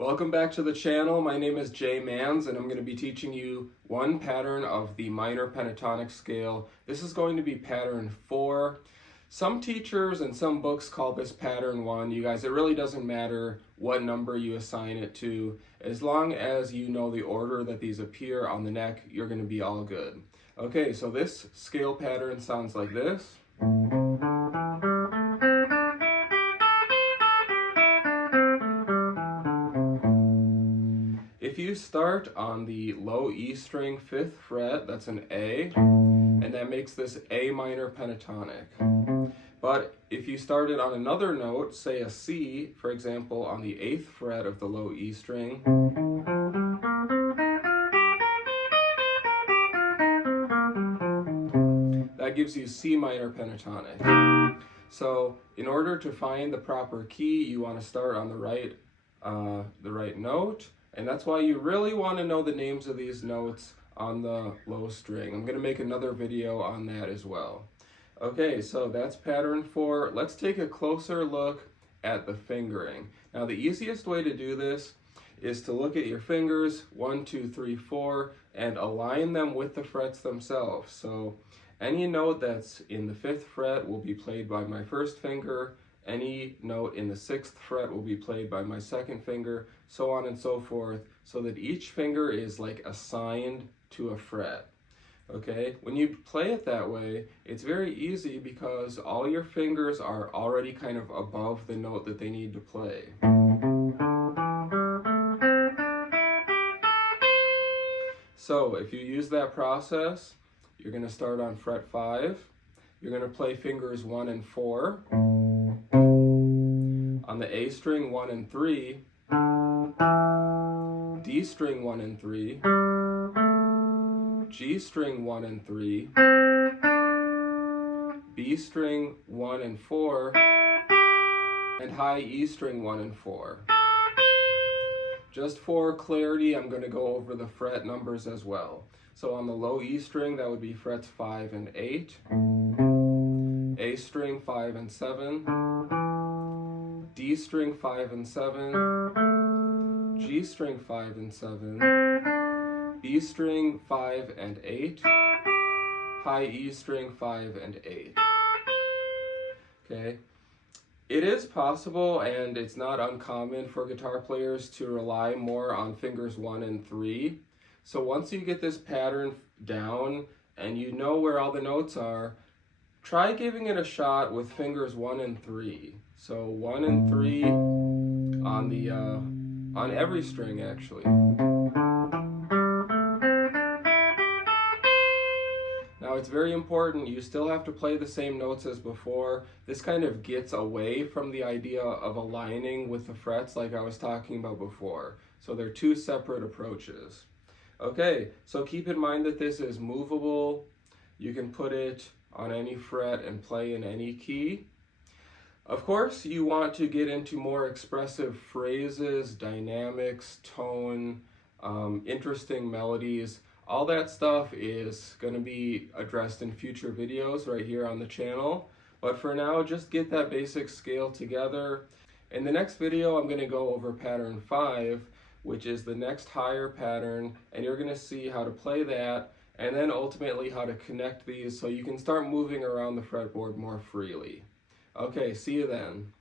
Welcome back to the channel. My name is Manz and I'm going to be teaching you one pattern of the minor pentatonic scale. This is going to be pattern 4. Some teachers and some books call this pattern 1. You guys, it really doesn't matter what number you assign it to. As long as you know the order that these appear on the neck, you're going to be all good. Okay, so this scale pattern sounds like this. If you start on the low E string 5th fret, that's an A, and that makes this A minor pentatonic. But if you started on another note, say a C, for example, on the 8th fret of the low E string, that gives you C minor pentatonic. So in order to find the proper key, you want to start on the right note. And that's why you really want to know the names of these notes on the low string. I'm going to make another video on that as well. Okay, so that's pattern 4. Let's take a closer look at the fingering. Now the easiest way to do this is to look at your fingers, 1, 2, 3, 4, and align them with the frets themselves. So any note that's in the 5th fret will be played by my first finger. Any note in the 6th fret will be played by my second finger, so on and so forth, so that each finger is like assigned to a fret. Okay, when you play it that way, it's very easy because all your fingers are already kind of above the note that they need to play. So if you use that process, you're going to start on fret 5. You're going to play fingers 1 and 4. On the A string 1 and 3, D string 1 and 3, G string 1 and 3, B string 1 and 4, and high E string 1 and 4. Just for clarity, I'm going to go over the fret numbers as well. So on the low E string, that would be frets 5 and 8, A string 5 and 7, D string 5 and 7, G string 5 and 7, B string 5 and 8, high E string 5 and 8. Okay. It is possible, and it's not uncommon for guitar players to rely more on fingers 1 and 3. So once you get this pattern down and you know where all the notes are, try giving it a shot with fingers 1 and 3. So 1 and 3 on every string actually. Now it's very important, you still have to play the same notes as before. This kind of gets away from the idea of aligning with the frets like I was talking about before. So they're two separate approaches. Okay, so keep in mind that this is movable. You can put it on any fret and play in any key. Of course, you want to get into more expressive phrases, dynamics, tone, interesting melodies. All that stuff is going to be addressed in future videos right here on the channel. But for now, just get that basic scale together. In the next video, I'm going to go over pattern 5, which is the next higher pattern, and you're going to see how to play that, and then ultimately how to connect these so you can start moving around the fretboard more freely. Okay, see you then.